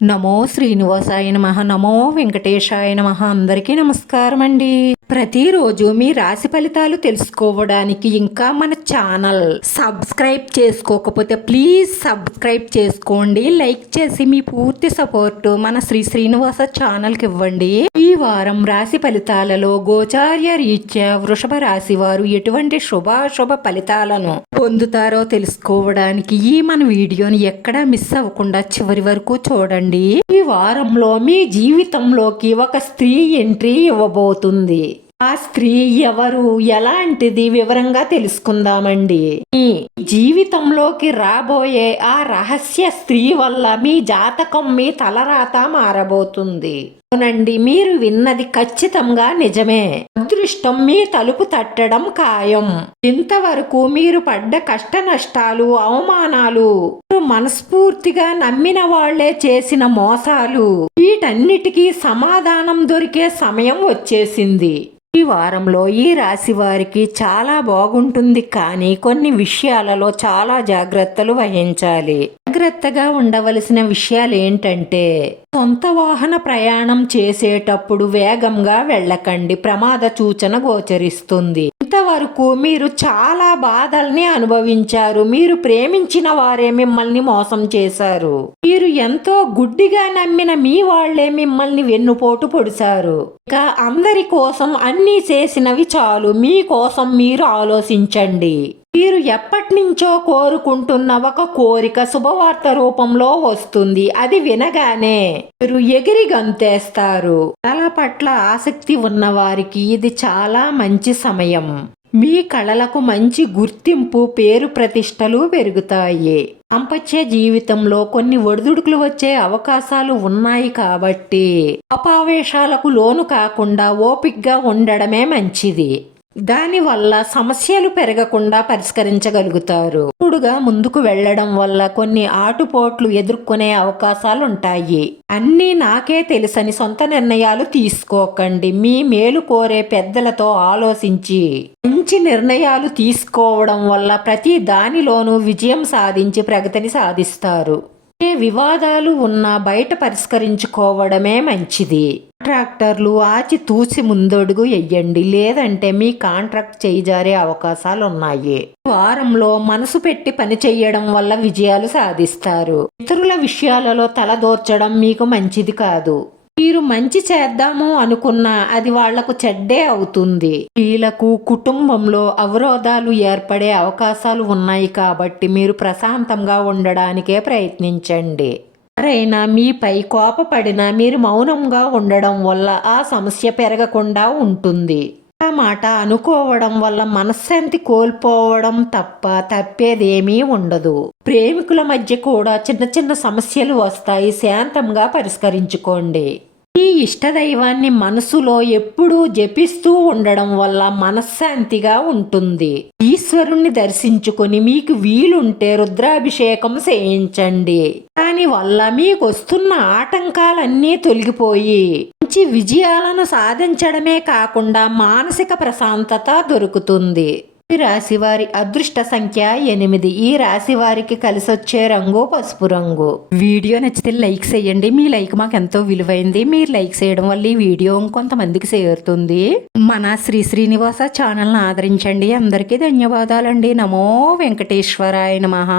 నమో శ్రీనివాసాయ నమః. నమో వెంకటేశాయ నమః. అందరికీ నమస్కారం అండి. ప్రతిరోజు మీ రాశి ఫలితాలు తెలుసుకోవడానికి ఇంకా మన ఛానల్ సబ్స్క్రైబ్ చేసుకోకపోతే ప్లీజ్ సబ్స్క్రైబ్ చేసుకోండి. లైక్ చేసి మీ పూర్తి సపోర్ట్ మన శ్రీనివాస ఛానల్కి ఇవ్వండి. ఈ వారం రాశి ఫలితాలలో గోచార్య రీత్యా వృషభ రాశి వారు ఎటువంటి శుభాశుభ ఫలితాలను పొందుతారో తెలుసుకోవడానికి ఈ మన వీడియోని ఎక్కడా మిస్ అవ్వకుండా చివరి వరకు చూడండి. ఈ వారంలో మీ జీవితంలోకి ఒక స్త్రీ ఎంట్రీ ఇవ్వబోతుంది. ఆ స్త్రీ ఎవరు, ఎలాంటిది వివరంగా తెలుసుకుందామండి. మీ జీవితంలోకి రాబోయే ఆ రహస్య స్త్రీ వల్ల మీ జాతకం, మీ తలరాత మారబోతుంది. అవునండి, మీరు విన్నది ఖచ్చితంగా నిజమే. అదృష్టం మీ తలుపు తట్టడం ఖాయం. ఇంతవరకు మీరు పడ్డ కష్ట నష్టాలు, అవమానాలు, మనస్ఫూర్తిగా నమ్మిన వాళ్లే చేసిన మోసాలు, వీటన్నిటికీ సమాధానం దొరికే సమయం వచ్చేసింది. ఈ వారంలో ఈ రాశి వారికి చాలా బాగుంటుంది, కానీ కొన్ని విషయాలలో చాలా జాగ్రత్తలు వహించాలి. జాగ్రత్తగా ఉండవలసిన విషయాలు ఏంటంటే, సొంత వాహన ప్రయాణం చేసేటప్పుడు వేగంగా వెళ్ళకండి. ప్రమాద సూచన గోచరిస్తుంది. ఇంతవరకు మీరు చాలా బాధల్ని అనుభవించారు. మీరు ప్రేమించిన వారే మిమ్మల్ని మోసం చేశారు. మీరు ఎంతో గుడ్డిగా నమ్మిన మీ వాళ్లే మిమ్మల్ని వెన్నుపోటు పొడిచారు. ఇక అందరి కోసం అన్నీ చేసినవి చాలు. మీ కోసం మీరు ఆలోచించండి. మీరు ఎప్పటి నుంచో కోరుకుంటున్న ఒక కోరిక శుభవార్త రూపంలో వస్తుంది. అది వినగానే మీరు ఎగిరి గంతేస్తారు. కళల పట్ల ఆసక్తి ఉన్న వారికి ఇది చాలా మంచి సమయం. మీ కళలకు మంచి గుర్తింపు, పేరు ప్రతిష్టలు పెరుగుతాయి. దాంపత్య జీవితంలో కొన్ని ఒడిదుడుకులు వచ్చే అవకాశాలు ఉన్నాయి కాబట్టి అపావేశాలకు లోను కాకుండా ఓపికగా ఉండడమే మంచిది. దానివల్ల సమస్యలు పెరగకుండా పరిష్కరించగలుగుతారు. తోడుగా ముందుకు వెళ్లడం వల్ల కొన్ని ఆటుపోట్లు ఎదుర్కొనే అవకాశాలు ఉంటాయి. అన్నీ నాకే తెలుసని సొంత నిర్ణయాలు తీసుకోకండి. మీ మేలు కోరే పెద్దలతో ఆలోచించి మంచి నిర్ణయాలు తీసుకోవడం వల్ల ప్రతి దానిలోనూ విజయం సాధించి ప్రగతిని సాధిస్తారు. ఏ వివాదాలు ఉన్నా బయట పరిష్కరించుకోవడమే మంచిది. కాంట్రాక్టర్లు ఆచి తూచి ముందడుగు వెయ్యండి, లేదంటే మీ కాంట్రాక్ట్ చేజారే అవకాశాలు ఉన్నాయి. వారంలో మనసు పెట్టి పని చెయ్యడం వల్ల విజయాలు సాధిస్తారు. ఇతరుల విషయాలలో తలదూర్చడం మీకు మంచిది కాదు. మీరు మంచి చేద్దాము అనుకున్నా అది వాళ్లకు చెడ్డే అవుతుంది. వీళ్లకు కుటుంబంలో అవరోధాలు ఏర్పడే అవకాశాలు ఉన్నాయి కాబట్టి మీరు ప్రశాంతంగా ఉండడానికే ప్రయత్నించండి. ఎవరైనా మీపై కోపపడినా మీరు మౌనంగా ఉండడం వల్ల ఆ సమస్య పెరగకుండా ఉంటుంది. ఆ మాట అనుకోవడం వల్ల మనశ్శాంతి కోల్పోవడం తప్ప తప్పేదేమీ ఉండదు. ప్రేమికుల మధ్య కూడా చిన్న చిన్న సమస్యలు వస్తాయి. శాంతంగా పరిష్కరించుకోండి. ఈ ఇష్టదైవాన్ని మనసులో ఎప్పుడూ జపిస్తూ ఉండడం వల్ల మనశ్శాంతిగా ఉంటుంది. ఈశ్వరుణ్ణి దర్శించుకొని మీకు వీలుంటే రుద్రాభిషేకం చేయించండి. దానివల్ల మీకు వస్తున్న ఆటంకాలన్నీ తొలగిపోయి మంచి విజయాలను సాధించడమే కాకుండా మానసిక ప్రశాంతత దొరుకుతుంది. ఈ రాశివారి అదృష్ట సంఖ్య 8. ఈ రాశి వారికి కలిసొచ్చే రంగు పసుపు రంగు. వీడియో నచ్చితే లైక్ చేయండి. మీ లైక్ మాకు ఎంతో విలువైంది. మీరు లైక్ చేయడం వల్ల ఈ వీడియో కొంతమందికి చేరుతుంది. మన శ్రీనివాస ఛానల్ని ఆదరించండి. అందరికీ ధన్యవాదాలండి. నమో వెంకటేశ్వరాయ నమః.